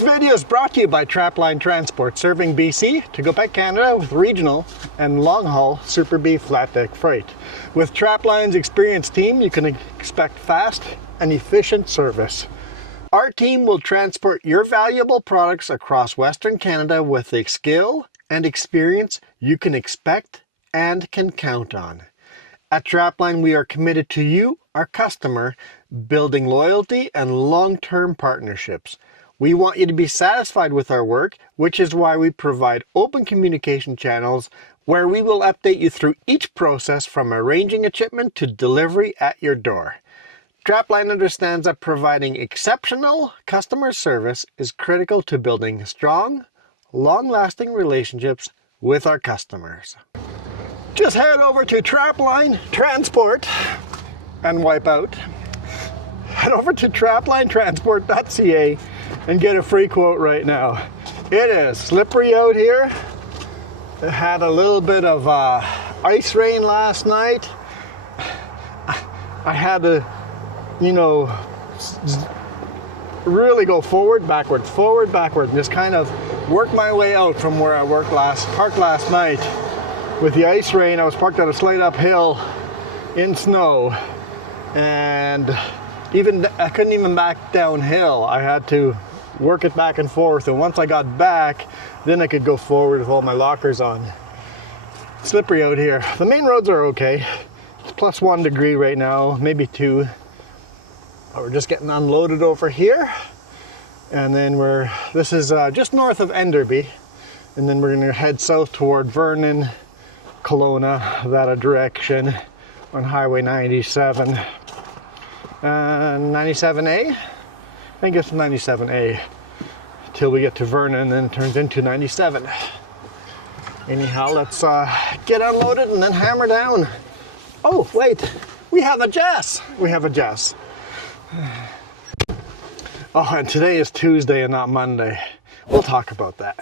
This video is brought to you by Trapline Transport, serving BC to Quebec, Canada with regional and long-haul Super B flat deck freight. With Trapline's experienced team, you can expect fast and efficient service. Our team will transport your valuable products across Western Canada with the skill and experience you can expect and can count on. At Trapline, we are committed to you, our customer, building loyalty and long-term partnerships. We want you to be satisfied with our work, which is why we provide open communication channels where we will update you through each process from arranging a shipment to delivery at your door. Trapline understands that providing exceptional customer service is critical to building strong, long-lasting relationships with our customers. Just head over to Trapline Transport and wipe out. Head over to traplineTransport.ca and get a free quote right now. It is slippery out here. It had a little bit of ice rain last night. I had to, really go forward, backward, and just kind of work my way out from where I parked last night. With the ice rain, I was parked on a slight uphill in snow, and I couldn't even back downhill. I had to work it back and forth, and once I got back, then I could go forward with all my lockers on. Slippery out here. The main roads are okay. It's plus 1 degree right now, maybe 2. We're just getting unloaded over here, and then this is just north of Enderby, and then we're gonna head south toward Vernon, Kelowna, that direction on Highway 97. 97A? I think it's 97A till we get to Vernon, then it turns into 97. Anyhow, let's get unloaded and then hammer down. Oh, wait, we have a Jess. Oh, and today is Tuesday and not Monday. We'll talk about that.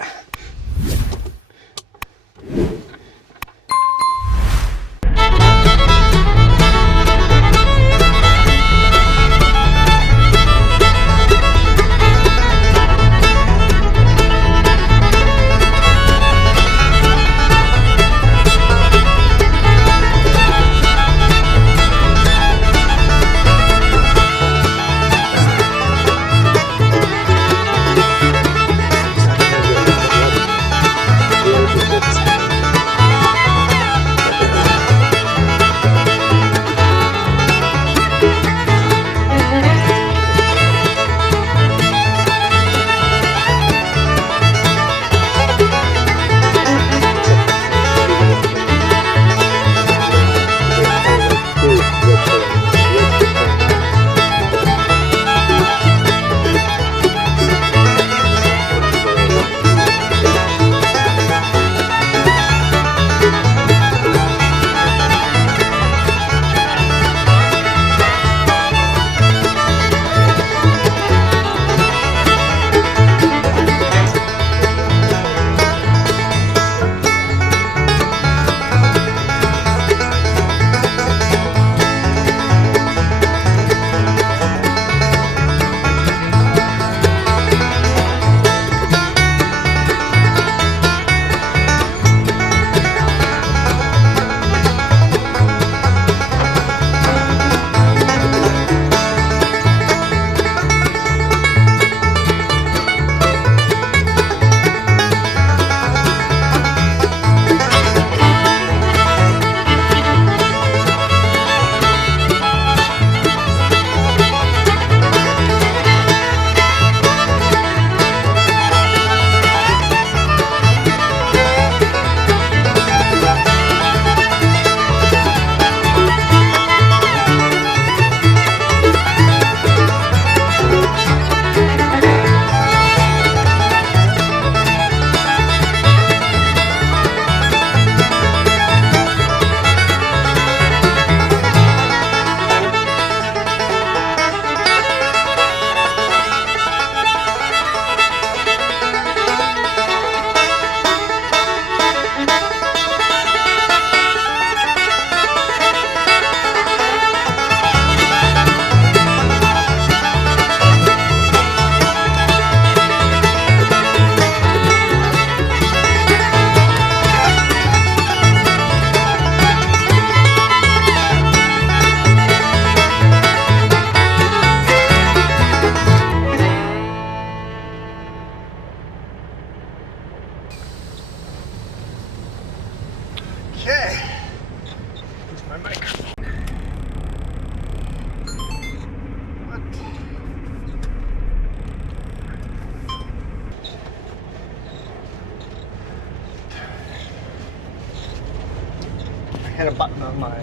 hit a button on my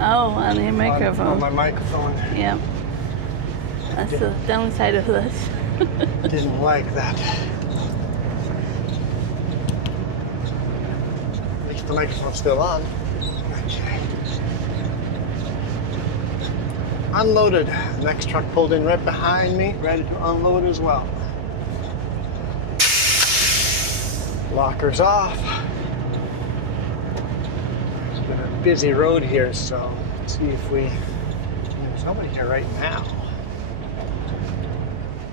on your microphone. on my microphone. Yep. That's the downside of this. Didn't like that. At least the microphone's still on. Okay. Unloaded. The next truck pulled in right behind me, ready to unload as well. Lockers off. It's been a busy road here, so let's see if we. There's somebody here right now.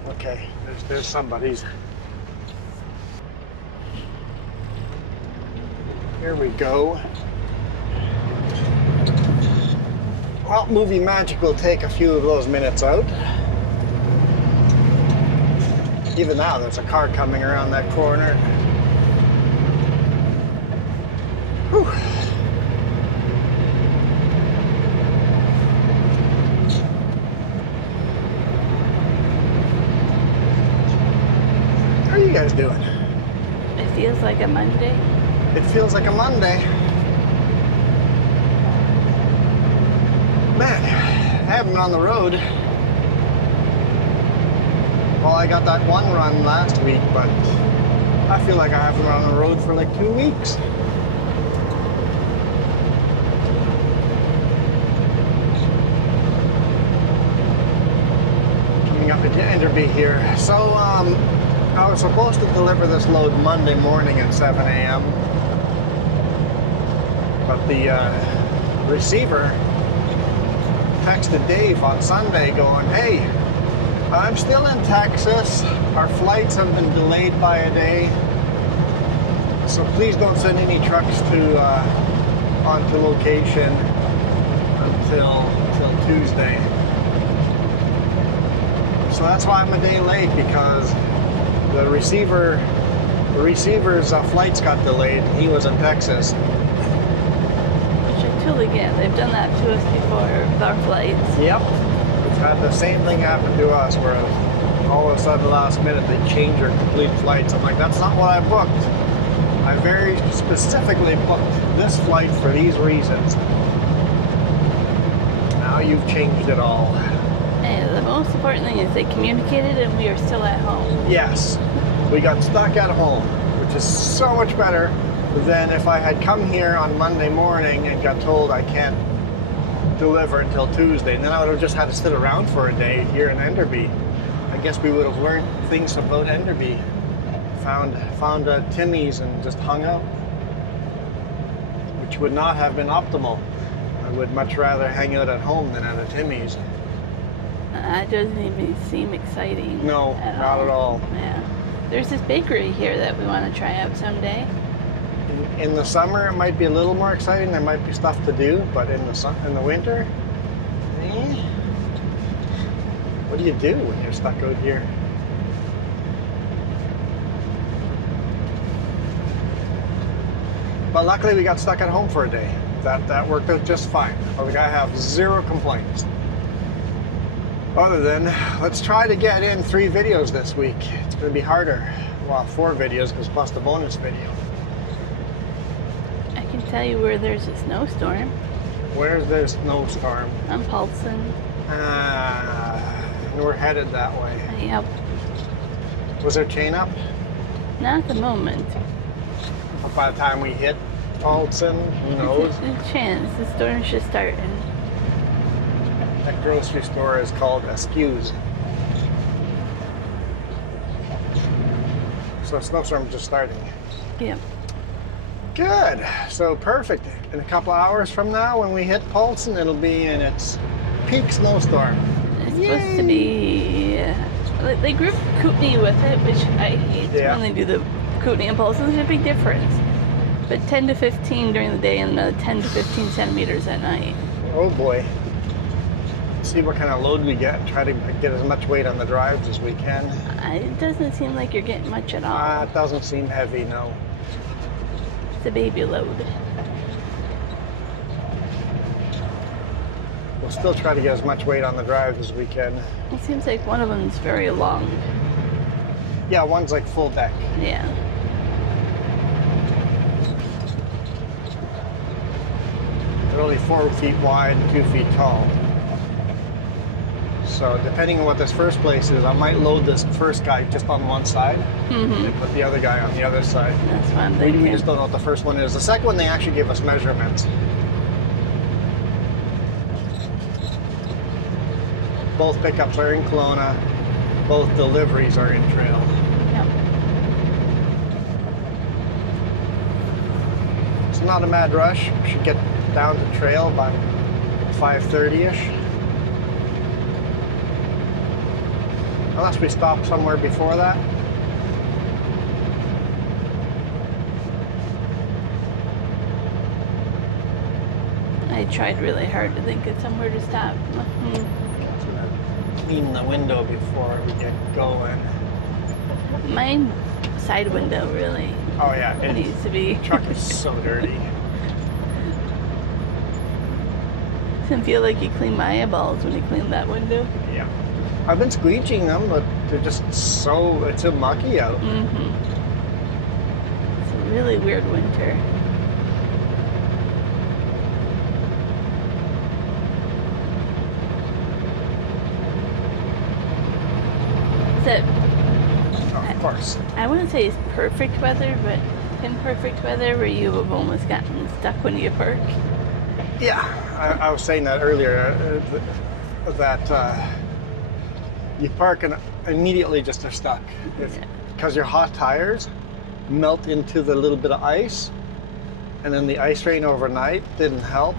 Okay, there's somebody's. Here we go. Well, movie magic will take a few of those minutes out. Even now, there's a car coming around that corner. Whew. How are you guys doing? It feels like a Monday. It feels like a Monday. Man, I haven't been on the road. Well, I got that one run last week, but I feel like I haven't been on the road for like 2 weeks. Coming up into Enderby here. So, I was supposed to deliver this load Monday morning at 7 a.m. But the receiver texted Dave on Sunday going, "Hey, I'm still in Texas. Our flights have been delayed by a day. So please don't send any trucks to onto location until Tuesday." So that's why I'm a day late, because the receiver's flights got delayed. He was in Texas. Which I totally get. They've done that to us before with our flights. Yep. We've had the same thing happen to us, where all of a sudden, last minute, they change your complete flights. I'm like, that's not what I booked. I very specifically booked this flight for these reasons. Now you've changed it all. And the most important thing is they communicated and we are still at home. Yes, we got stuck at home, which is so much better than if I had come here on Monday morning and got told I can't deliver until Tuesday. And then I would have just had to sit around for a day here in Enderby. I guess we would have learned things about Enderby. Found Timmy's and just hung out, which would not have been optimal. I would much rather hang out at home than at a Timmy's. That doesn't even seem exciting. No, not at all. Yeah. There's this bakery here that we want to try out someday. In the summer, it might be a little more exciting. There might be stuff to do, but in the winter, what do you do when you're stuck out here? But luckily, we got stuck at home for a day. That worked out just fine. I have zero complaints. Other than, let's try to get in 3 videos this week. It's going to be harder. Well, 4 videos, because plus the bonus video. I can tell you where there's a snowstorm. Where's the snowstorm? On Paulson. We're headed that way. Yep. Was there chain up? Not at the moment. But by the time we hit Paulson, who knows? There's a chance. The storm's just starting. That grocery store is called Askews. So snowstorm's just starting. Yep. Good. So perfect. In a couple hours from now, when we hit Paulson, it'll be in its peak snowstorm. It's supposed to be. They group Kootenai with it, which I hate when they do the Kootenai and Paulson. There's a big difference. But 10 to 15 during the day and another 10 to 15 centimeters at night. Oh boy. See what kind of load we get. Try to get as much weight on the drives as we can. It doesn't seem like you're getting much at all. It doesn't seem heavy, no. It's a baby load. We'll still try to get as much weight on the drives as we can. It seems like one of them is very long. Yeah, one's like full deck. They're only 4 feet wide and 2 feet tall. So depending on what this first place is, I might load this first guy just on one side and put the other guy on the other side. That's what I'm We thinking. just don't know what the first one is. The second one, they actually give us measurements. Both pickups are in Kelowna. Both deliveries are in Trail. Yep. It's not a mad rush. We should get down to Trail by 5:30ish. Unless we stop somewhere before that. I tried really hard to think of somewhere to stop. Clean the window before we get going. My side window really Oh yeah, needs to be. the truck is so dirty. Doesn't feel like you clean my eyeballs when you clean that window. Yeah. I've been squeegeeing them, but they're just it's so mucky out. It's a really weird winter. Is it, Of course. I wouldn't say it's perfect weather, but imperfect weather where you have almost gotten stuck when you park. Yeah, I was saying that earlier, that you park and immediately just are stuck. Because your hot tires melt into the little bit of ice, and then the ice rain overnight didn't help.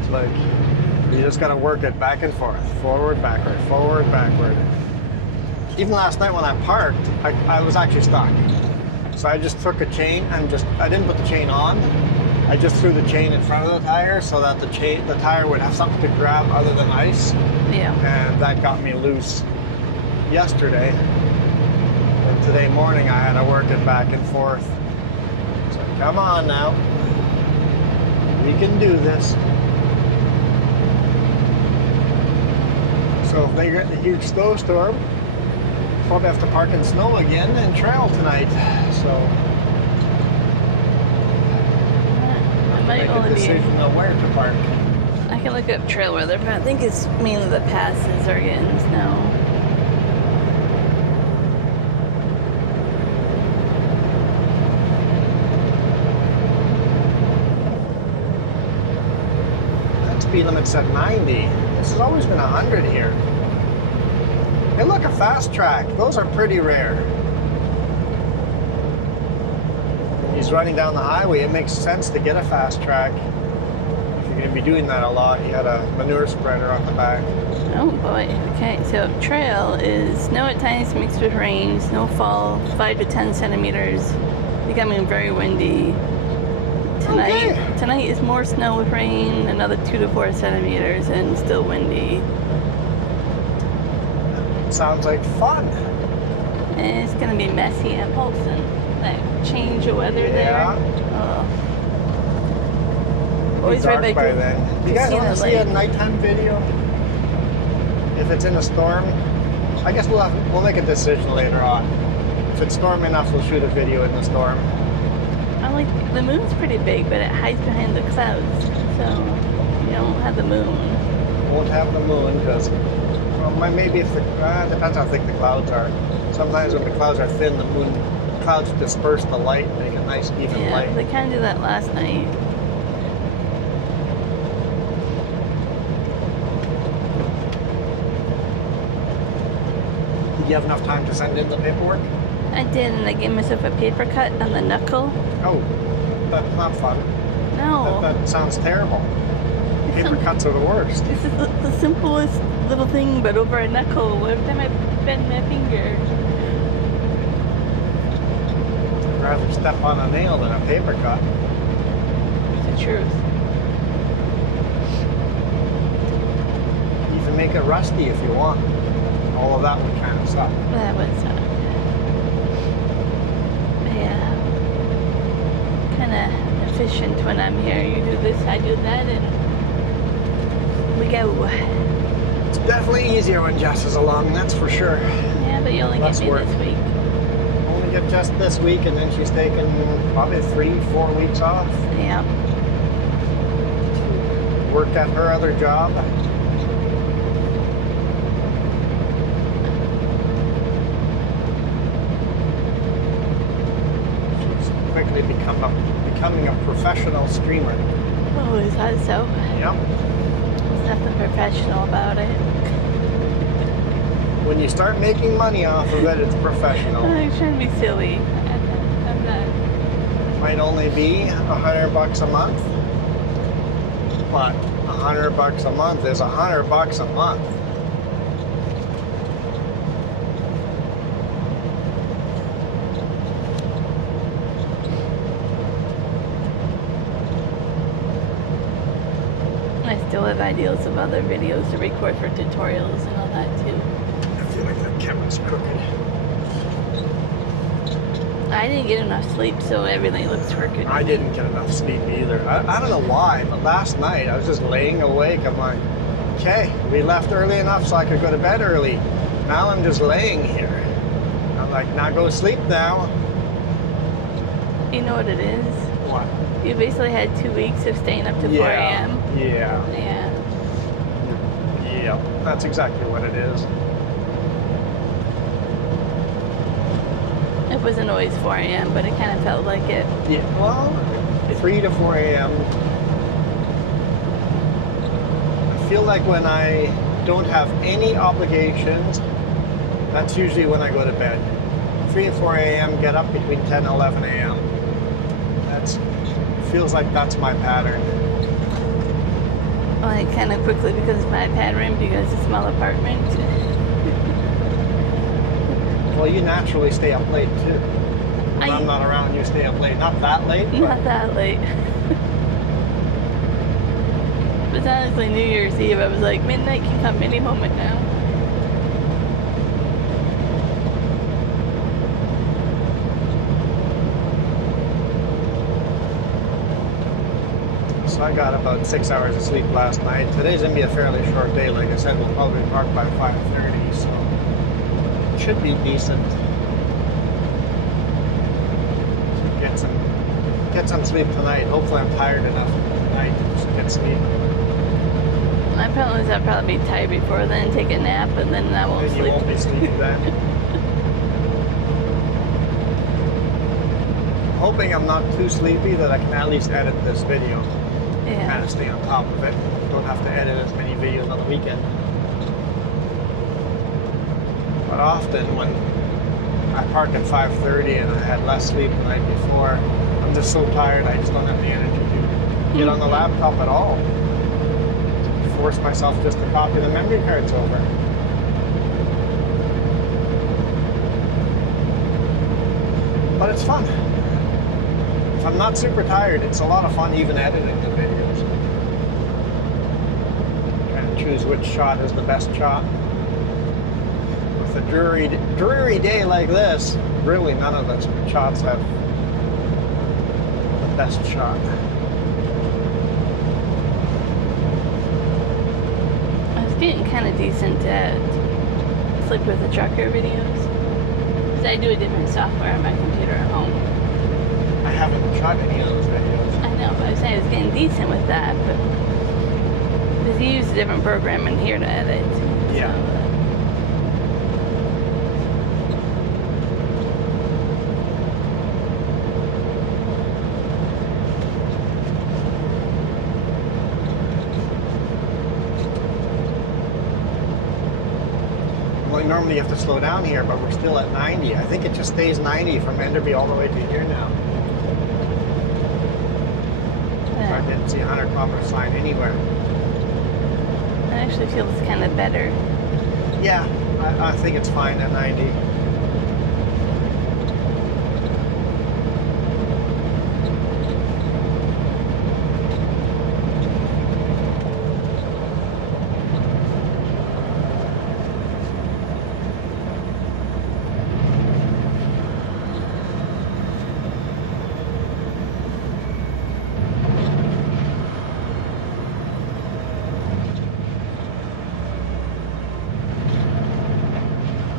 It's like, you just gotta work it back and forth, forward, backward. Even last night when I parked, I was actually stuck. So I just took a chain and I didn't put the chain on. I just threw the chain in front of the tire so that the tire would have something to grab other than ice. Yeah. And that got me loose yesterday. And today morning I had to work it back and forth. So come on now. We can do this. So if they get a huge snowstorm, probably have to park in snow again and Trail tonight. So Might make only a be. decision on where to park. I can look up trail weather, but I think it's mainly the passes are getting snow. That speed limit's at 90. This has always been 100 here. Hey, look, a fast track. Those are pretty rare. He's running down the highway. It makes sense to get a fast track. If you're going to be doing that a lot, he had a manure spreader on the back. Oh boy. Okay, so trail is snow at times mixed with rain, snowfall 5 to 10 centimeters, becoming very windy. Tonight is more snow with rain, another 2 to 4 centimeters, and still windy. Sounds like fun. And it's gonna be messy at Polson. That change of weather Yeah. there. Oh. It'll be Always right dark by by then. You guys want to Christina see a Lake. nighttime video? If it's in a storm, I guess we'll make a decision later on. If it's stormy enough, we'll shoot a video in the storm. I like the moon's pretty big, but it hides behind the clouds, so you don't have the moon. Won't have the moon because maybe if depends how thick the clouds are. Sometimes when the clouds are thin, the clouds disperse the light, make a nice even Yeah, light. they kind of did that last night. Did you have enough time to send in the paperwork? I did, and I gave myself a paper cut on the knuckle. Oh, that's not fun. No, That sounds terrible. Paper cuts are the worst. this is the simplest little thing, but over a knuckle. Every time I bend my finger. I'd rather step on a nail than a paper cut. It's the truth. You can make it rusty if you want. All of that would kind of suck. That would suck. But yeah, kind of efficient when I'm here. You do this, I do that, and we go. It's definitely easier when Jess is along, that's for sure. Yeah, but you only Less get me work. this week. Only get Jess this week, and then she's taking probably 3-4 weeks off. Yeah. work at her other job. She's quickly becoming a professional streamer. Always has so. Yep. There's nothing professional about it. When you start making money off of it, it's professional. I'm trying to be silly. I'm not. Might only be $100 a month, but $100 a month is $100 a month. I still have ideas of other videos to record for tutorials and all that too. I feel like that camera's crooked. I didn't get enough sleep, so everything looks crooked. I didn't get enough sleep either. I don't know why, but last night I was just laying awake. I'm like, okay, we left early enough so I could go to bed early. Now I'm just laying here. I'm like, now go sleep now. You know what it is? What? You basically had 2 weeks of staying up to 4 a.m. Yeah. Yeah. Yeah. That's exactly what it is. It wasn't always 4 a.m., but it kind of felt like it. Yeah. Well, 3 to 4 a.m. I feel like when I don't have any obligations, that's usually when I go to bed. 3 to 4 a.m., get up between 10 and 11 a.m. Feels like that's my pattern. Well, it kind of quickly becomes my pattern because it's a small apartment. Well, you naturally stay up late too. When I'm not around, you stay up late. Not that late, but... Not that late. But honestly, New Year's Eve, I was like, midnight can come any moment now. So I got about 6 hours of sleep last night. Today's gonna be a fairly short day. Like I said, we'll probably park by 5:30, so it should be decent. Get some sleep tonight. Hopefully I'm tired enough tonight to get sleep. My problem is I'll probably be tired before then, take a nap, and then I won't And sleep. you won't be sleeping then. Hoping I'm not too sleepy that I can at least edit this video. Yeah. Kind of stay on top of it. Don't have to edit as many videos on the weekend. But often when I park at 5:30 and I had less sleep the night before, I'm just so tired I just don't have the energy to get on the laptop at all. Force myself just to copy the memory cards over. But it's fun. If I'm not super tired, it's a lot of fun even editing the videos. Trying to choose which shot is the best shot. With a dreary day like this, really none of the shots have the best shot. I was getting kind of decent at Sleep with a Trucker videos. Because I do a different software on my computer at home. I haven't shot any of those videos. I know, but I was saying I was getting decent with that, but because you use a different program in here to edit. Yeah. Well, normally you have to slow down here, but we're still at 90. I think it just stays 90 from Enderby all the way to here now. I didn't see a 100-kilometer sign anywhere. It actually feels kind of better. Yeah, I think it's fine at 90.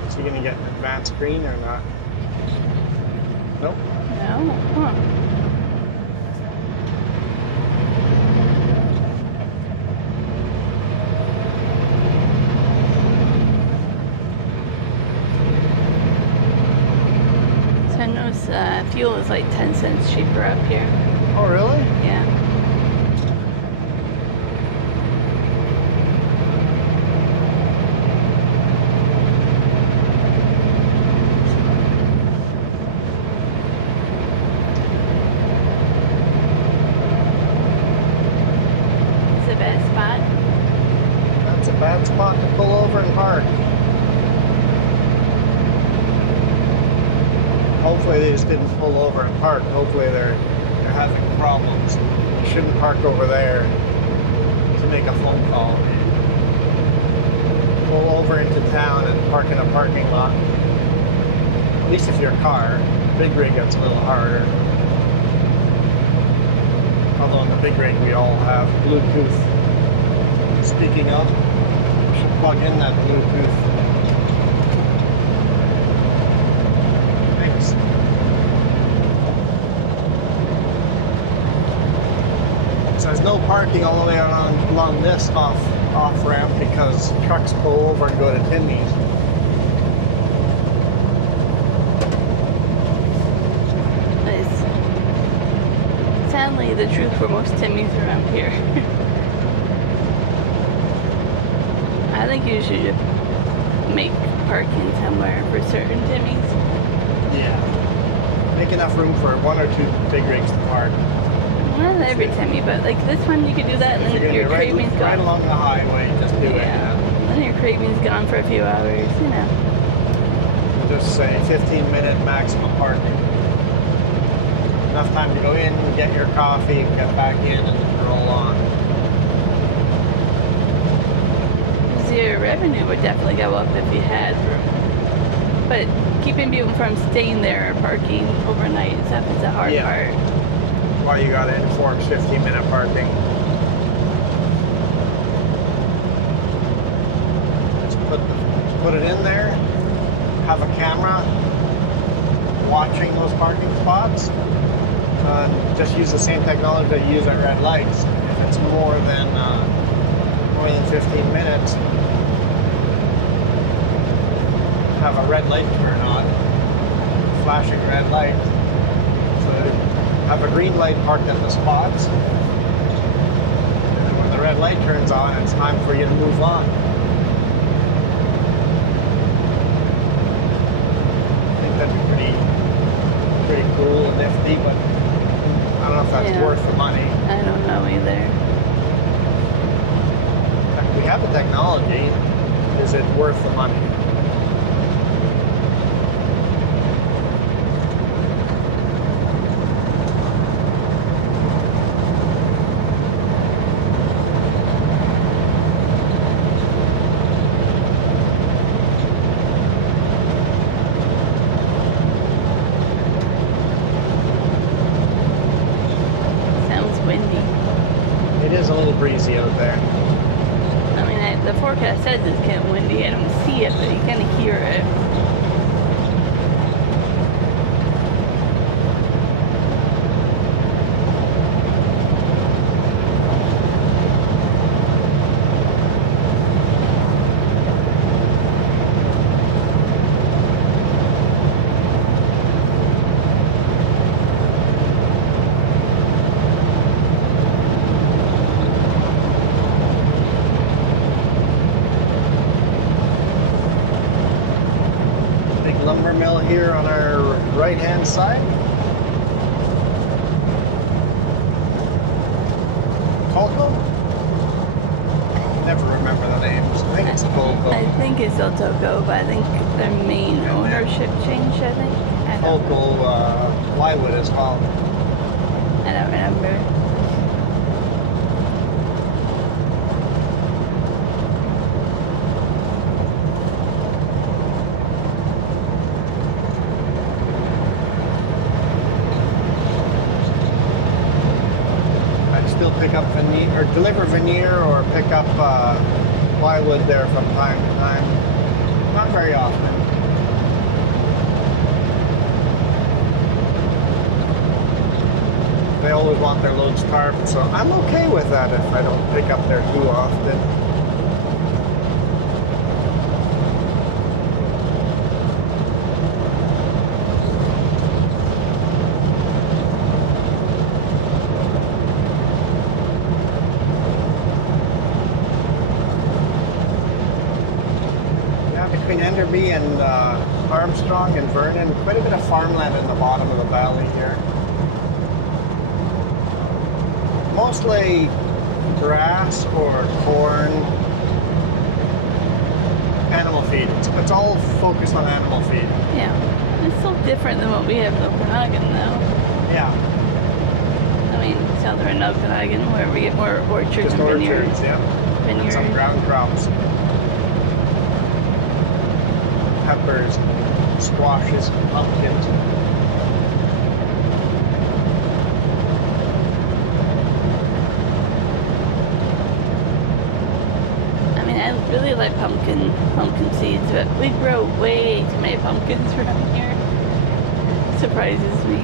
Is he gonna get an advanced screen or not? Nope. No? Huh. fuel is like 10 cents cheaper up here. Oh, really? Yeah. It's a bad spot. That's a bad spot to pull over and park. Hopefully they just didn't pull over and park. Hopefully they're having problems. You shouldn't park over there to make a phone call. Pull over into town and park in a parking lot. At least if you're a car. Big rig gets a little harder. Although in the big rig we all have Bluetooth. Speaking of, we should plug in that Bluetooth. Thanks. So there's no parking all the way along this off ramp because trucks pull over and go to Timmy's. It's sadly the truth for most Timmys around here. I think you should make parking somewhere for certain Timmys. Yeah. Make enough room for one or two big rigs to park. Not every Timmy, but like this one you could do that and then your craving's gone. Right along the highway, just do it. Yeah. Then your craving's gone for a few hours, you know. We'll just say 15-minute maximum parking. Enough time to go in, get your coffee, get back in, and roll on. Your revenue would definitely go up if you had room. But keeping people from staying there or parking overnight and stuff is the hard part. Why you gotta enforce 15-minute parking. Just put it in there, have a camera watching those parking spots, and just use the same technology that you use at red lights. If it's more than 15 minutes, have a red light turn on, flashing red light. So have a green light parked at the spots, and then when the red light turns on, it's time for you to move on. I think that'd be pretty cool and nifty, but I don't know if that's worth the money. I don't know either. We have the technology. Is it worth the money? Sounds windy. It is a little breezy out there. I mean, the forecast says it's getting windy. I don't see it, but you kind of hear it. Lumbermill here on our right-hand side. Colco? Never remember the names. I think it's Colco. I think it's Otoco, but I think their main ownership changed, I think. I don't know. Colco plywood as well. I don't remember. Pick up veneer or deliver veneer or pick up plywood there from time to time. Not very often. They always want their loads carved, so I'm okay with that if I don't pick up there too often. between Enderby and Armstrong and Vernon. Quite a bit of farmland in the bottom of the valley here. Mostly grass or corn, animal feed. It's all focused on animal feed. Yeah. It's so different than what we have in Okanagan now. Yeah. I mean, southern Okanagan, where we get more orchards Just and vineyards. orchards, yeah. And Vineyards. some ground crops. Peppers, squashes, pumpkins. I mean, I really like pumpkin seeds, but we grow way too many pumpkins around here. Surprises me.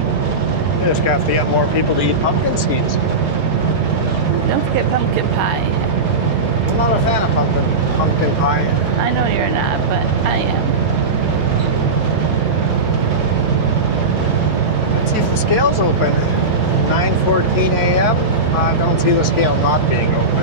You just have to get more people to eat pumpkin seeds. Don't forget pumpkin pie. I'm not a fan of pumpkin pie. I know you're not, but I am. Let's see if the scale's open. 9:14 a.m. I don't see the scale not being open.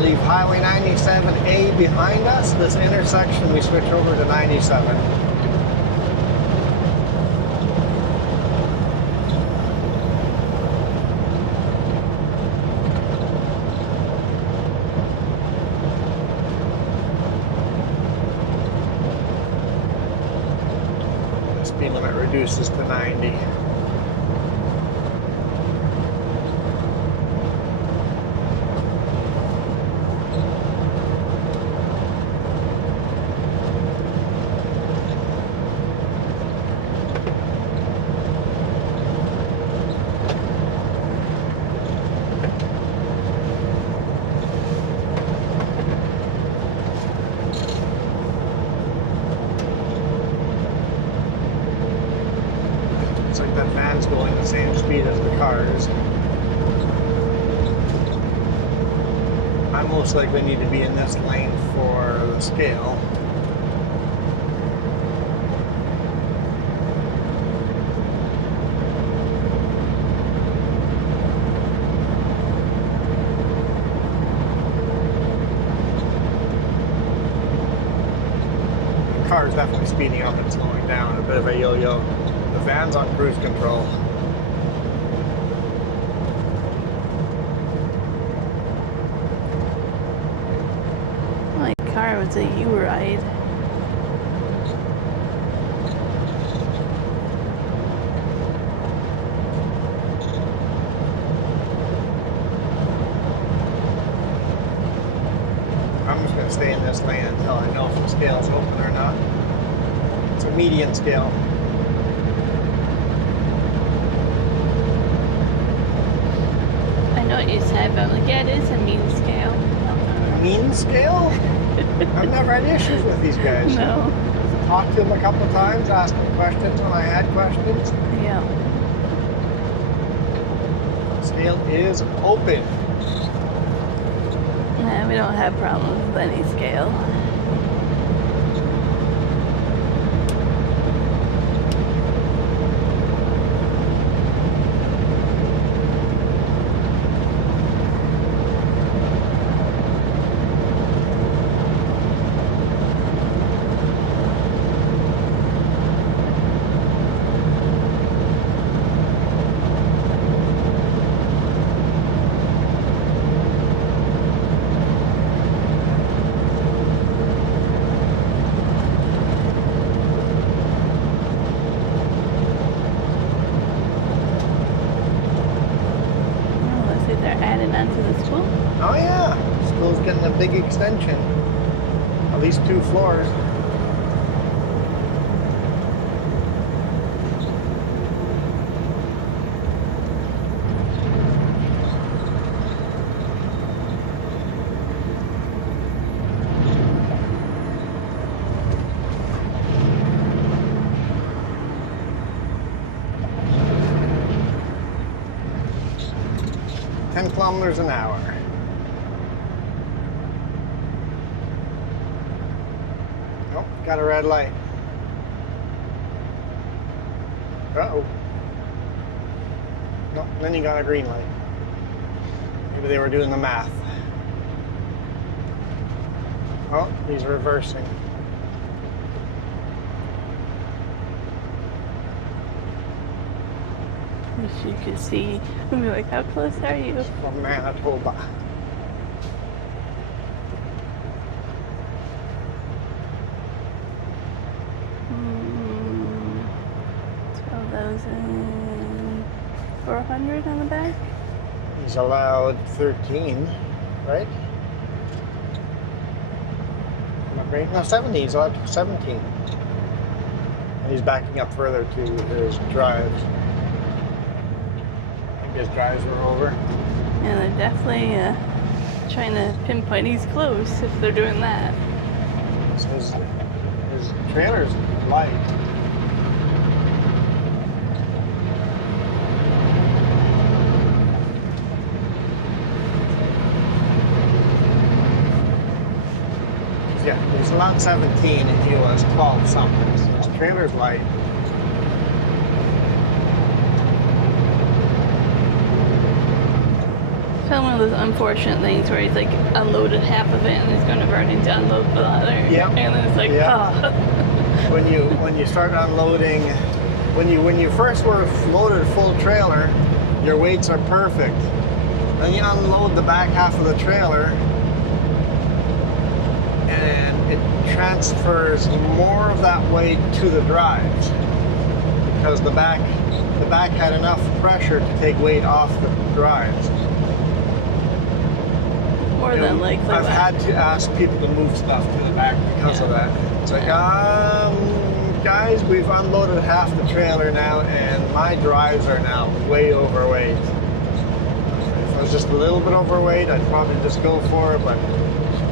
Leave Highway 97A behind us. This intersection, we switch over to 97. The speed limit reduces to 90. Looks like that van's going the same speed as the cars. I most likely need to be in this lane for the scale. The car is definitely speeding up and slowing down, a bit of a yo-yo. The van's on cruise control. My car was a U-ride. I'm just going to stay in this lane until I know if the scale's open or not. It's a median scale. I know what you said, but I'm like, yeah, it is a mean scale. Mean scale? I've never had issues with these guys. No. Talked to them a couple of times, asked them questions when I had questions. Yeah. Scale is open. No, we don't have problems with any scale. Onto the school? Oh yeah, school's getting a big extension. At least 2 floors. kilometers an hour. Oh, got a red light. Uh-oh. No, then you got a green light. Maybe they were doing the math. Oh, he's reversing. Wish you could see. I'd be like, how close are you? From Manitoba. Hmm, 12,400 on the back? He's allowed 13, right? Am I right? No, 17. He's allowed 17. And he's backing up further to his drives. I think his drives were over. Yeah, they're definitely trying to pinpoint he's close if they're doing that. So his trailer's light. Yeah, he's allowed 17 and he was 12 something. So his trailer's light. It's kind of one of those unfortunate things where he's like unloaded half of it and he's going to burn to unload the other. Yep. And then it's like, Yep. When you start unloading, when you first were loaded full trailer, your weights are perfect. Then you unload the back half of the trailer, and it transfers more of that weight to the drives because the back had enough pressure to take weight off the drives. more than likely. I've had to ask people to move stuff to the back because of that. It's like, guys, we've unloaded half the trailer now, and my drives are now way overweight. If I was just a little bit overweight, I'd probably just go for it, but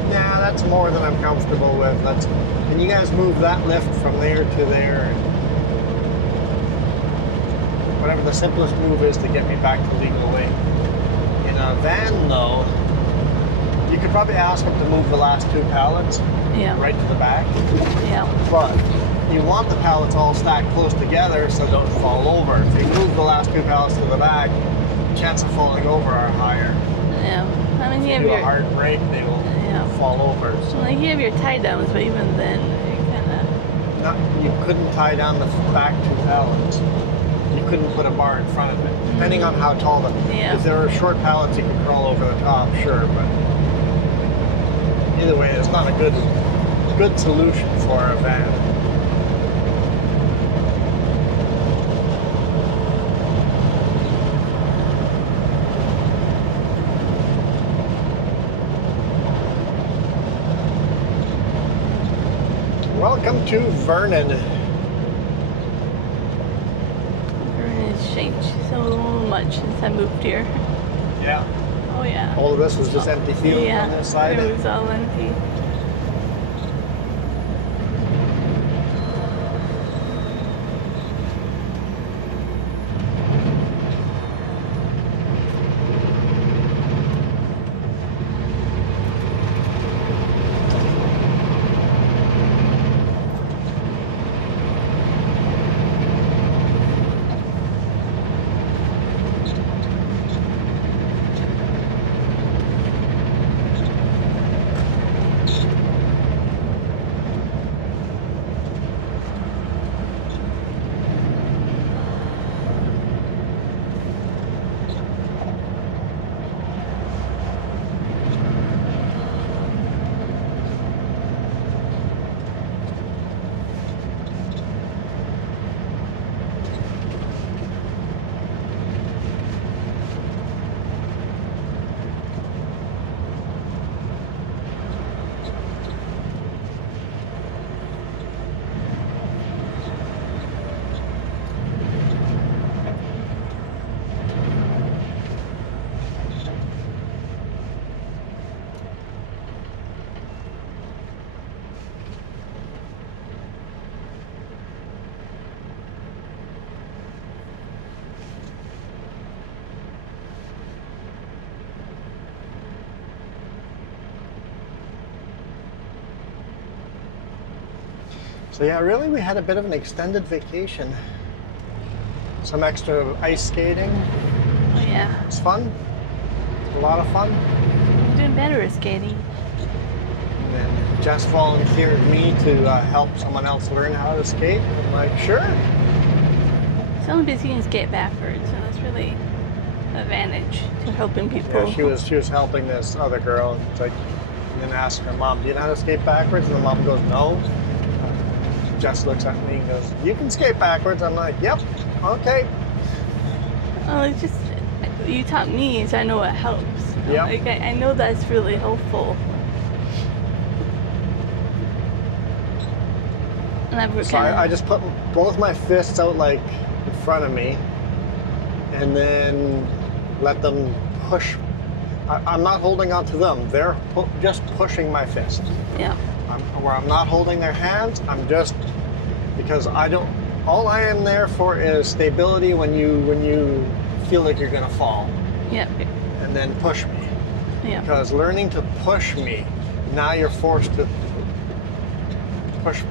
nah, that's more than I'm comfortable with. Can you guys move that lift from there to there? Whatever the simplest move is to get me back to legal weight. In a van, though, you could probably ask them to move the last two pallets right to the back. Yeah. But you want the pallets all stacked close together so they don't fall over. If you move the last two pallets to the back, the chance of falling over are higher. Yeah. I mean, you have If you do your a hard brake, they will fall over. So like you have your tie downs, but even then, you kind of. you couldn't tie down the back two pallets. You couldn't put a bar in front of it, depending on how tall the. Yeah. If there were short pallets, you could crawl over the top, sure, but either way, it's not a good solution for a van. Welcome to Vernon. Vernon has changed so much since I moved here. Yeah. Oh yeah. All of this was just empty field on this side. It was all empty. So yeah, really we had a bit of an extended vacation. Some extra ice skating. Oh yeah. It's fun. A lot of fun. I'm doing better at skating. And then Jess volunteered me to help someone else learn how to skate. I'm like, sure. It's only because you can skate backwards, so that's really an advantage to helping people. Yeah, she was helping this other girl. It's like, and then asked her mom, do you know how to skate backwards? And the mom goes, no. Jess looks at me and goes, you can skate backwards. I'm like, yep, okay. Oh, it's just, you taught me, so I know it helps. Yeah. Like, I know that's really helpful. And I've So I just put both my fists out like in front of me and then let them push. I'm not holding on to them. They're just pushing my fist. Yeah. Where I'm not holding their hands, I'm just, because all I am there for is stability when you feel like you're gonna fall. Yeah. And then push me. Yeah. Because learning to push me, now you're forced to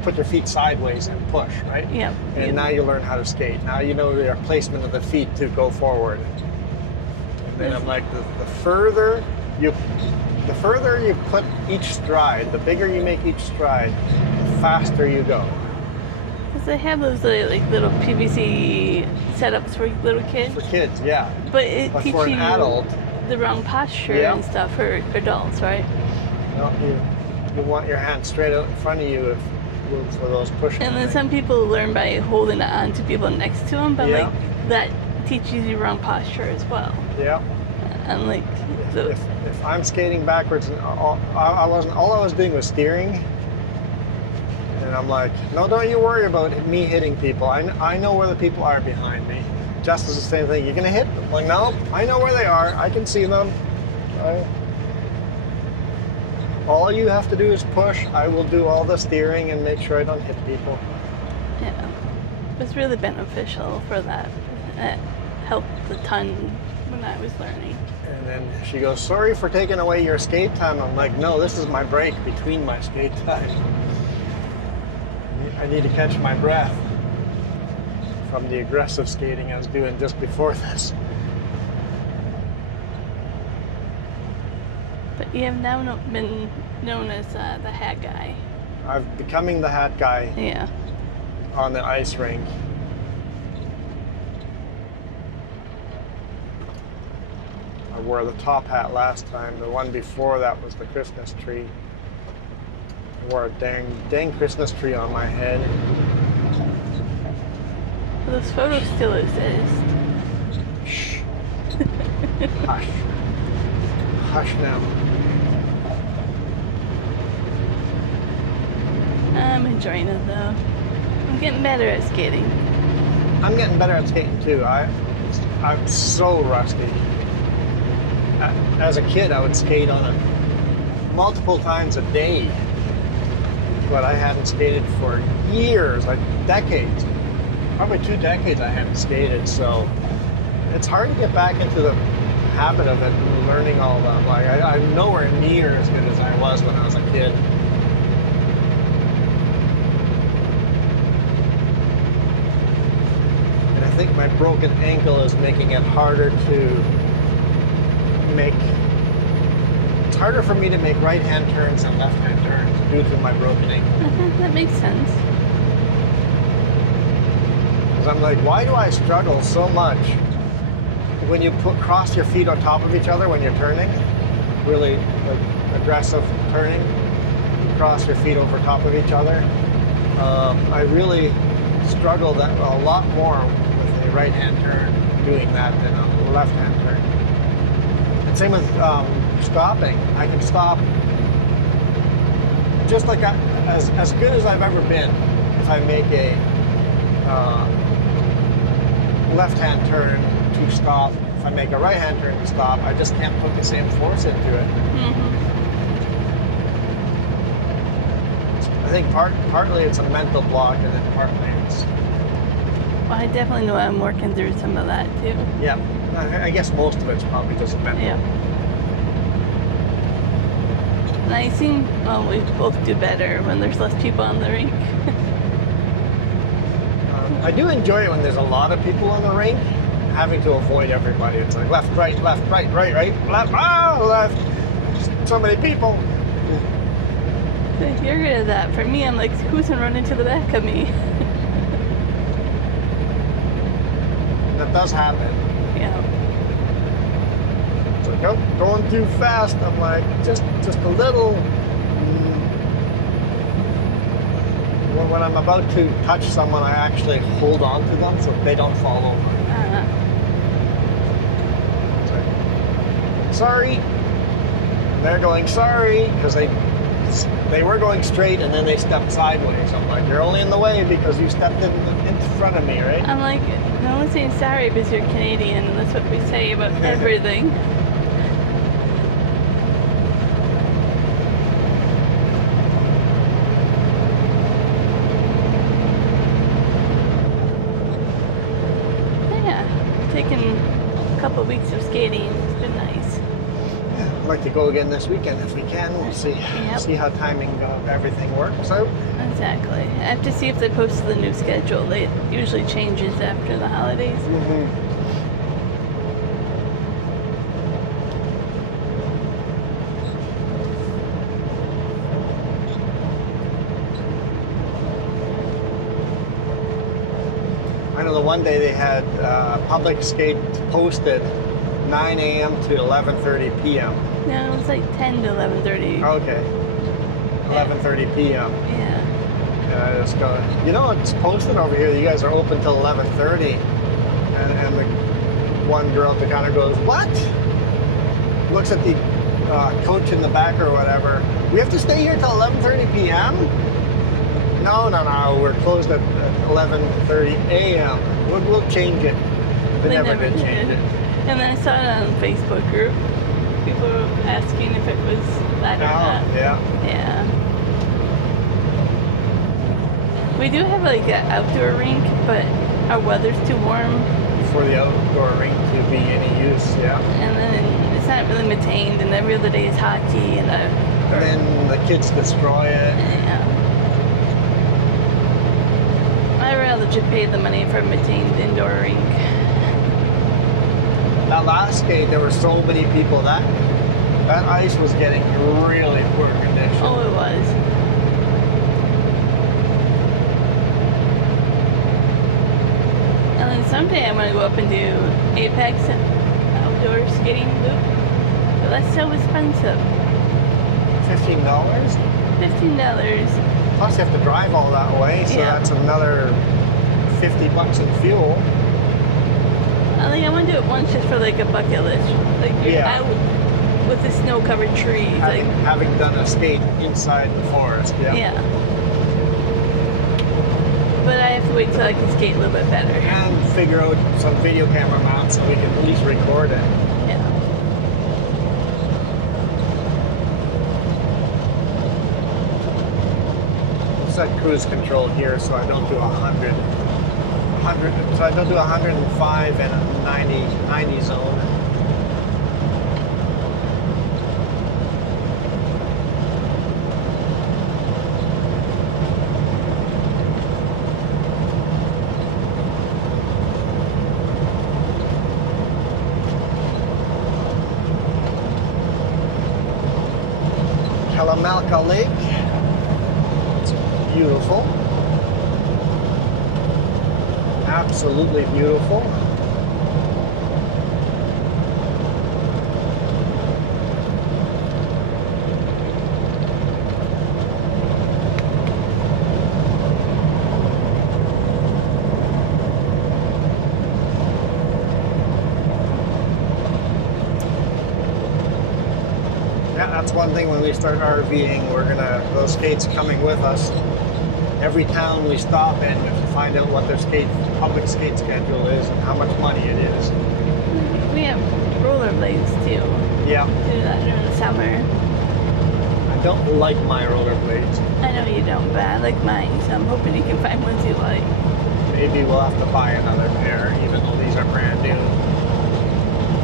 put your feet sideways and push, right? Yeah. And now you learn how to skate. Now you know your placement of the feet to go forward. And then I'm like, the further you put each stride, the bigger you make each stride, the faster you go. Because they have those like little PVC setups for little kids. For kids, yeah. But it But teaches for an you adult, the wrong posture Yeah. and stuff for adults, right? you want your hand straight out in front of you for those pushing. And then things. some people learn by holding it on to people next to them, but Yeah. like that teaches you wrong posture as well. Yeah. And like, If I'm skating backwards, and all I was doing was steering, and I'm like, no, don't you worry about me hitting people. I know where the people are behind me. Just as the same thing, you're gonna hit them. Like, no, I know where they are. I can see them. All you have to do is push. I will do all the steering and make sure I don't hit people. yeah, it's really beneficial for that. It helped a ton when I was learning. And then she goes, sorry for taking away your skate time. I'm like, no, this is my break between my skate time. I need to catch my breath from the aggressive skating I was doing just before this. But you have now been known as the hat guy. I'm becoming the hat guy Yeah. on the ice rink. I wore the top hat last time. The one before that was the Christmas tree. I wore a dang Christmas tree on my head. Well, those photos still exist. Shh. Hush. Hush now. I'm enjoying it though. I'm getting better at skating. I'm getting better at skating too. I'm so rusty. As a kid, I would skate on it multiple times a day, but I hadn't skated for years, like decades. Probably 2 decades I hadn't skated, so it's hard to get back into the habit of it and learning all that. Like I'm nowhere near as good as I was when I was a kid. And I think my broken ankle is making it harder to it's harder for me to make right-hand turns than left-hand turns due to my broken ankle. That makes sense. Because I'm like, why do I struggle so much when you cross your feet on top of each other when you're turning? Really like, aggressive turning. You cross your feet over top of each other. I really struggle a lot more with a right-hand turn doing that than a left-hand turn. Same with stopping. I can stop just like as good as I've ever been if I make a left-hand turn to stop. If I make a right-hand turn to stop, I just can't put the same force into it. Mm-hmm. I think partly it's a mental block, and then partly it's... Well, I definitely know I'm working through some of that too. Yeah, I guess most of it's probably just mental. Yeah. And I seem, well, we both do better when there's less people on the rink. I do enjoy it when there's a lot of people on the rink, having to avoid everybody. It's like left, right, left, right, right, left, left. So many people. You're good at that. For me, I'm like, who's gonna run into the back of me? That does happen. Yeah. It's like, oh, going too fast. I'm like, just a little. When I'm about to touch someone, I actually hold on to them so they don't fall over. It's like, sorry. And they're going sorry because they were going straight and then they stepped sideways. I'm like, you're only in the way because you stepped in front of me, right? I'm like, no one's saying sorry because you're Canadian, and that's what we say about everything. Taken a couple of weeks of skating. It's been nice. I'd like to go again this weekend if we can. We'll see how timing of everything works out. Exactly. I have to see if they posted the new schedule. It usually changes after the holidays. I know the one day they had public skate posted 9 a.m. to 11:30 p.m. No, it was like 10 to 11:30. Okay. 11:30 p.m. Yeah. And I just go, you know, it's posted over here. You guys are open till 11:30. And the one girl at the counter goes, what? Looks at the coach in the back or whatever. We have to stay here till 11:30 p.m.? No, we're closed at 11:30 a.m. We'll change it. They never did change it. And then I saw it on the Facebook group. People were asking if it was that or not. Yeah. Yeah. We do have like an outdoor rink, but our weather's too warm. For the outdoor rink to be any use, yeah. And then it's not really maintained, and every other day is hockey, and then the kids destroy it. Yeah. I'd rather just pay the money for a maintained indoor rink. That last skate, there were so many people. That ice was getting really poor condition. Oh, it was. And then someday I'm going to go up and do Apex outdoor skating loop. But that's so expensive. $15? $15. Plus you have to drive all that way, so that's another $50 in fuel. I think I want to do it once just for like a bucket list. Like you're out with the snow-covered trees. Having done a skate inside the forest, Yeah. But I have to wait till I can skate a little bit better. And figure out some video camera mounts so we can at least record it. Yeah. Set cruise control here so I don't do 100. So I don't do 105 and a 90 zone. Kalamalka Lake. It's beautiful. Absolutely beautiful. Yeah, that's one thing when we start RVing, those skates coming with us. Every town we stop in, we have to find out what their public skate schedule is and how much money it is. We have rollerblades too. Yeah. Do that during the summer. I don't like my rollerblades. I know you don't, but I like mine, so I'm hoping you can find ones you like. Maybe we'll have to buy another pair, even though these are brand new.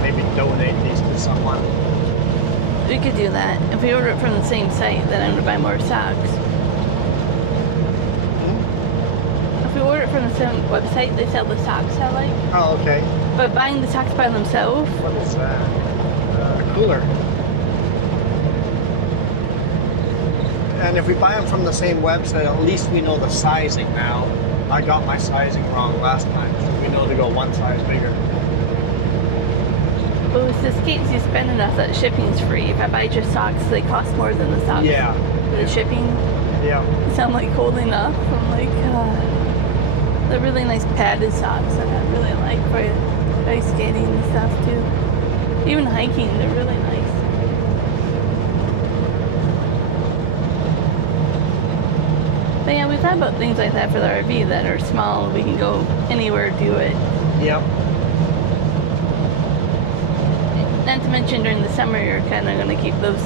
Maybe donate these to someone. We could do that. If we order it from the same site, then I'm going to buy more socks. If we order it from on the same website, they sell the socks I like. Oh, okay. But buying the socks by themselves, What is that? Cooler. And if we buy them from the same website, at least we know the sizing now. I got my sizing wrong last time, so we know to go one size bigger. but with the skates you spend enough that shipping's free. If I buy just socks, they cost more than the socks. Yeah. The shipping. Yeah. So I'm like holding up. I'm like, they're really nice padded socks that I really like for ice skating and stuff too. Even hiking, they're really nice. But yeah, we thought about things like that for the RV that are small. We can go anywhere, do it. Yep. Not to mention during the summer, you're kind of going to keep those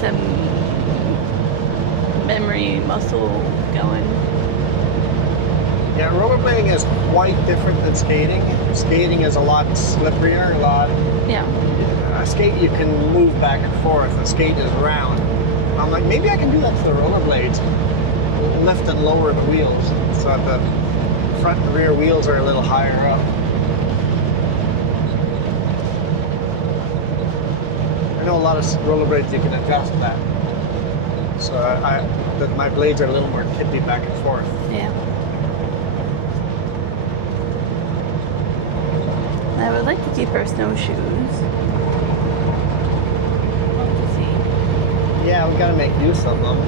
memory muscle going. Yeah, rollerblading is quite different than skating. Skating is a lot slipperier, a lot. Yeah. A skate you can move back and forth. A skate is round. I'm like, maybe I can do that to the rollerblades. Lift and lower the wheels so that the front and rear wheels are a little higher up. I know a lot of rollerblades you can adjust that. So that my blades are a little more tippy back and forth. Yeah. I would like to keep our snowshoes. Let's see. Yeah, we gotta make use of them.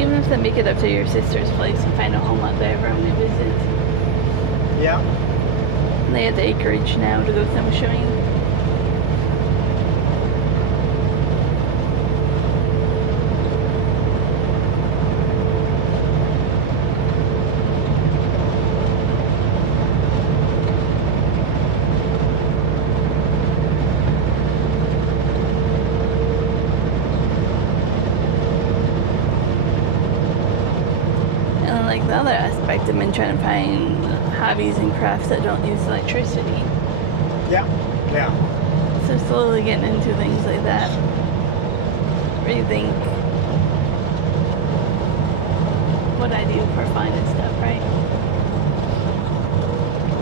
Even if they make it up to your sister's place and find a home out there for when we visit. Yeah. And they have the acreage now to go snowshoeing. The other aspect, I've been trying to find hobbies and crafts that don't use electricity. Yeah, yeah. So slowly getting into things like that. Rethink what I do for fun and stuff, right?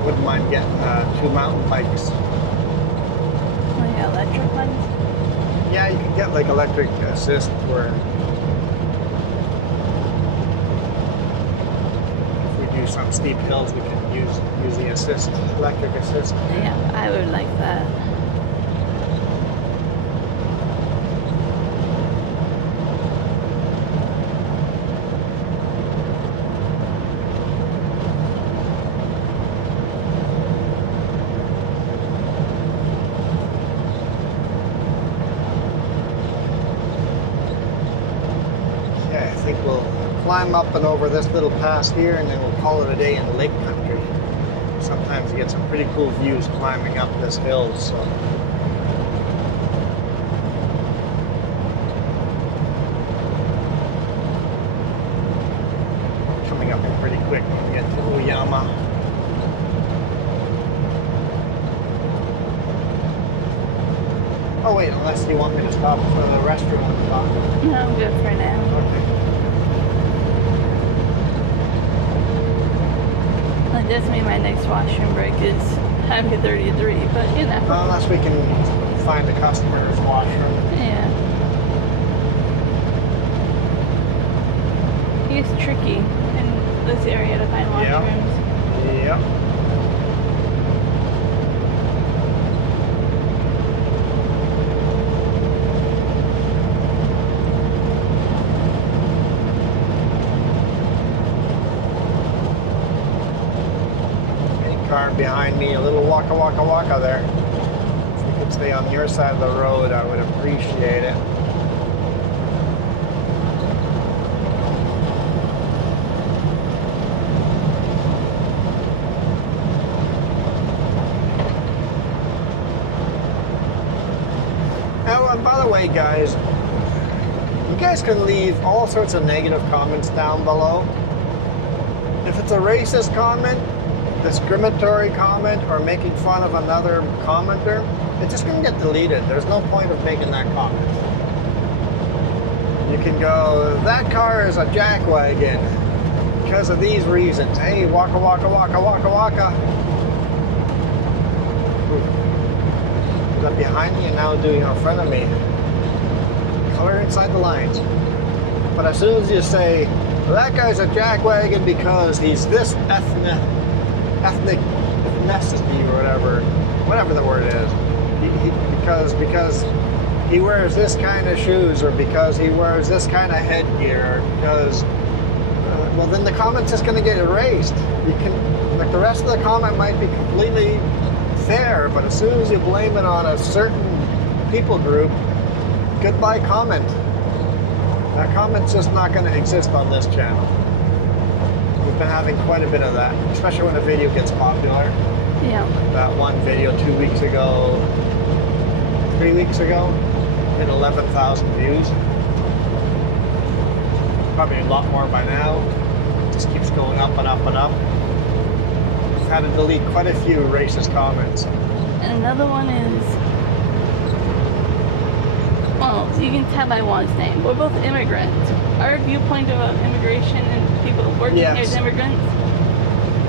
Wouldn't mind getting 2 mountain bikes. Like electric ones? Yeah, you can get like electric assist where some steep hills we can use the assist, electric assist. Yeah, I would like that. Yeah, I think we'll climb up and over this little pass here, and then we'll call it a day in the lake country. Sometimes you get some pretty cool views climbing up this hill, so. Coming up here pretty quick when we get to Uyama. Oh wait, unless you want me to stop for the restroom on the top. No, I'm good for now. Okay. That does mean my next washroom break is having 33, but you know. Unless we can find the customer's washroom. Yeah. It's tricky in this area to find washrooms. Yep. Car behind me, a little waka waka waka there. If you could stay on your side of the road, I would appreciate it. Now, by the way, guys, you guys can leave all sorts of negative comments down below. If it's a racist comment, discriminatory comment, or making fun of another commenter, it's just going to get deleted. There's no point of making that comment. You We can go, that car is a jackwagon because of these reasons. Hey, waka waka waka waka waka. Is that behind me and now doing in front of me? Color inside the lines. But as soon as you say, that guy's a jackwagon because he's this ethnic ethnicity or whatever the word is. Because he wears this kind of shoes, or because he wears this kind of headgear, or because well, then the comment's just going to get erased. You can, like, the rest of the comment might be completely fair, but as soon as you blame it on a certain people group, goodbye comment. That comment's just not going to exist on this channel. We've been having quite a bit of that, especially when a video gets popular. Yeah. That one video 2 weeks ago, 3 weeks ago, hit 11,000 views. Probably a lot more by now. It just keeps going up and up and up. I've had to delete quite a few racist comments. And another one is, well, you can tell by Juan's name. We're both immigrants. Our viewpoint about immigration and people working here as immigrants.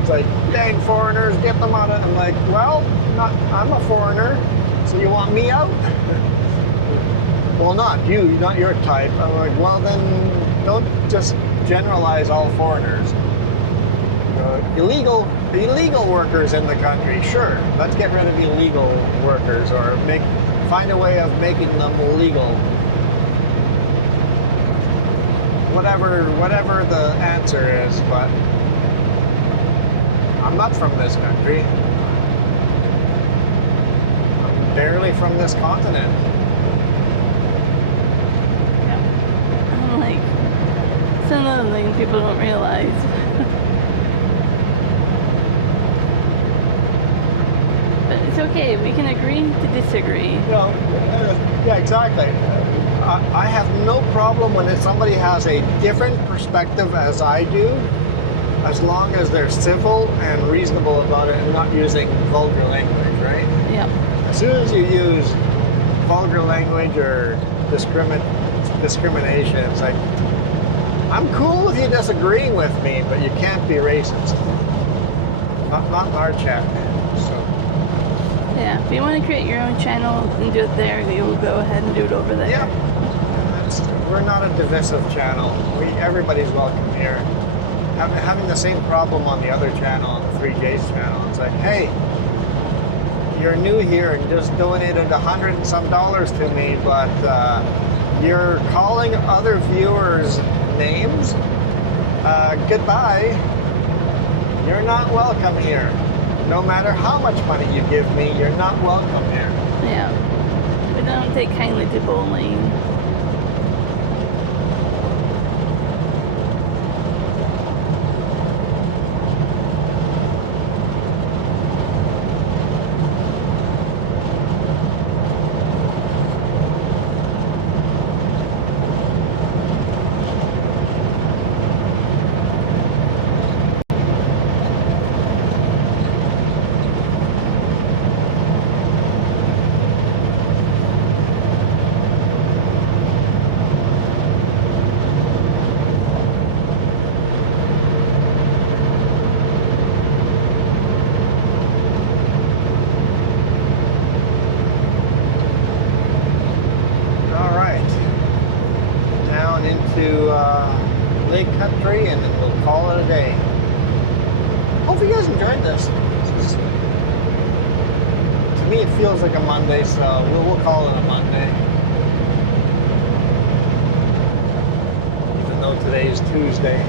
It's like, dang foreigners, get them out of. I'm like, well, I'm a foreigner, so you want me out? Well, not you, not your type. I'm like, well, then don't just generalize all foreigners. Illegal workers in the country, sure. Let's get rid of illegal workers, or find a way of making them legal. Whatever the answer is, but I'm not from this country. I'm barely from this continent. Yeah. I'm like, it's another thing people don't realize. But it's okay, we can agree to disagree. Well, yeah, exactly. I have no problem when somebody has a different perspective as I do, as long as they're civil and reasonable about it and not using vulgar language, right? Yeah. As soon as you use vulgar language or discrimination, it's like, I'm cool with you disagreeing with me, but you can't be racist. Not in our chat. So. Yeah, if you want to create your own channel and do it there, you will go ahead and do it over there. Yeah. We're not a divisive channel. Everybody's welcome here. Having the same problem on the other channel, on the 3J's channel. It's like, hey, you're new here and just donated $100 and some to me, but you're calling other viewers names. Goodbye. You're not welcome here. No matter how much money you give me, you're not welcome here. Yeah. We don't take kindly to bullying. Lake Country, and then we'll call it a day. Hope you guys enjoyed this. To me, it feels like a Monday, so we'll call it a Monday. Even though today is Tuesday.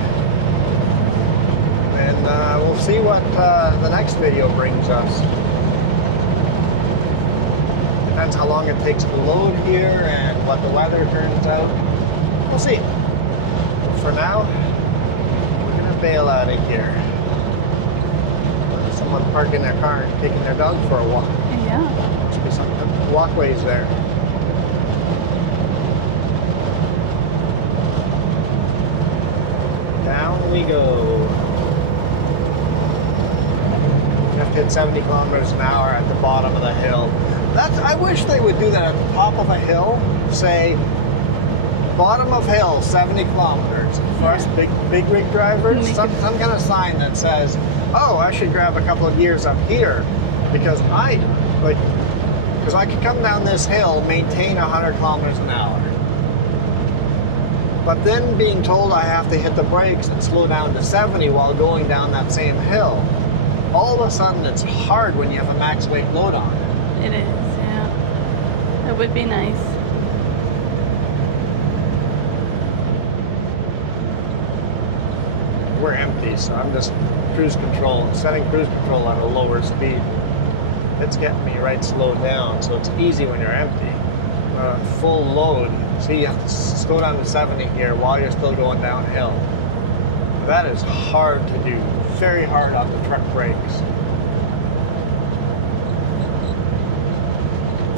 And we'll see what the next video brings us. Depends how long it takes to load here and what the weather turns out. We'll see. For now, we're gonna bail out of here. There's someone parking their car and taking their dog for a walk. Yeah. Must be some walkways there. Down we go. You have to hit 70 kilometers an hour at the bottom of the hill. I wish they would do that at the top of a hill. Say, Bottom of hill, 70 kilometers. For us big rig drivers, some kind of sign that says, oh, I should grab a couple of gears up here because I could come down this hill, maintain 100 kilometers an hour. But then being told I have to hit the brakes and slow down to 70 while going down that same hill, all of a sudden it's hard when you have a max weight load on it. It is, yeah. It would be nice. We're empty, so I'm just setting cruise control at a lower speed. It's getting me right slowed down, so it's easy when you're empty. Full load, see, you have to slow down to 70 here while you're still going downhill. That is hard to do, very hard on the truck brakes.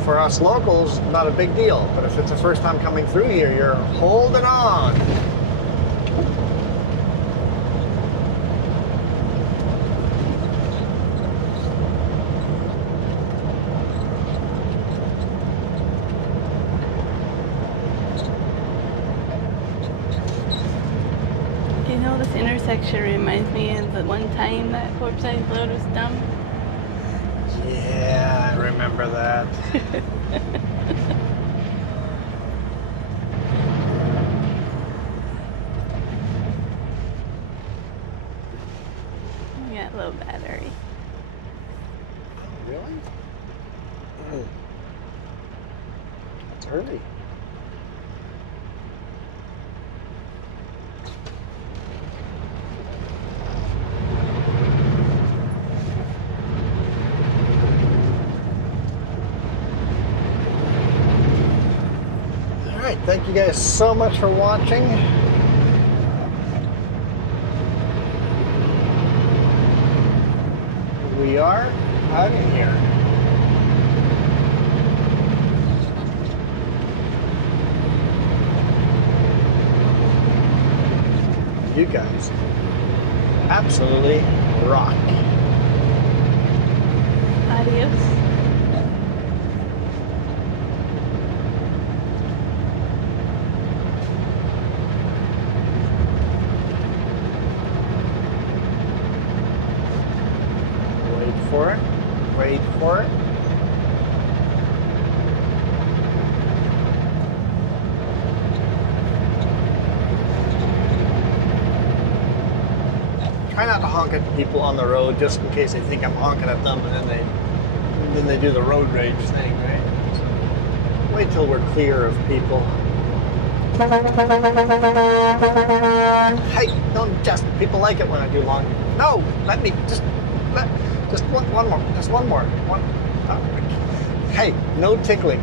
For us locals, not a big deal, but if it's the first time coming through here, you're holding on. You know, this intersection reminds me of the one time that Corpside Road was dumb. Yeah, I remember that. We got low battery. Really? It's early. Alright, thank you guys so much for watching. We are out of here. You guys absolutely rock. Adios. Wait for it. Try not to honk at people on the road just in case they think I'm honking at them and then they do the road rage thing, right? So wait till we're clear of people. Hey, don't just, people like it when I do long. No, let me, just one more, just one more. Hey, no tickling.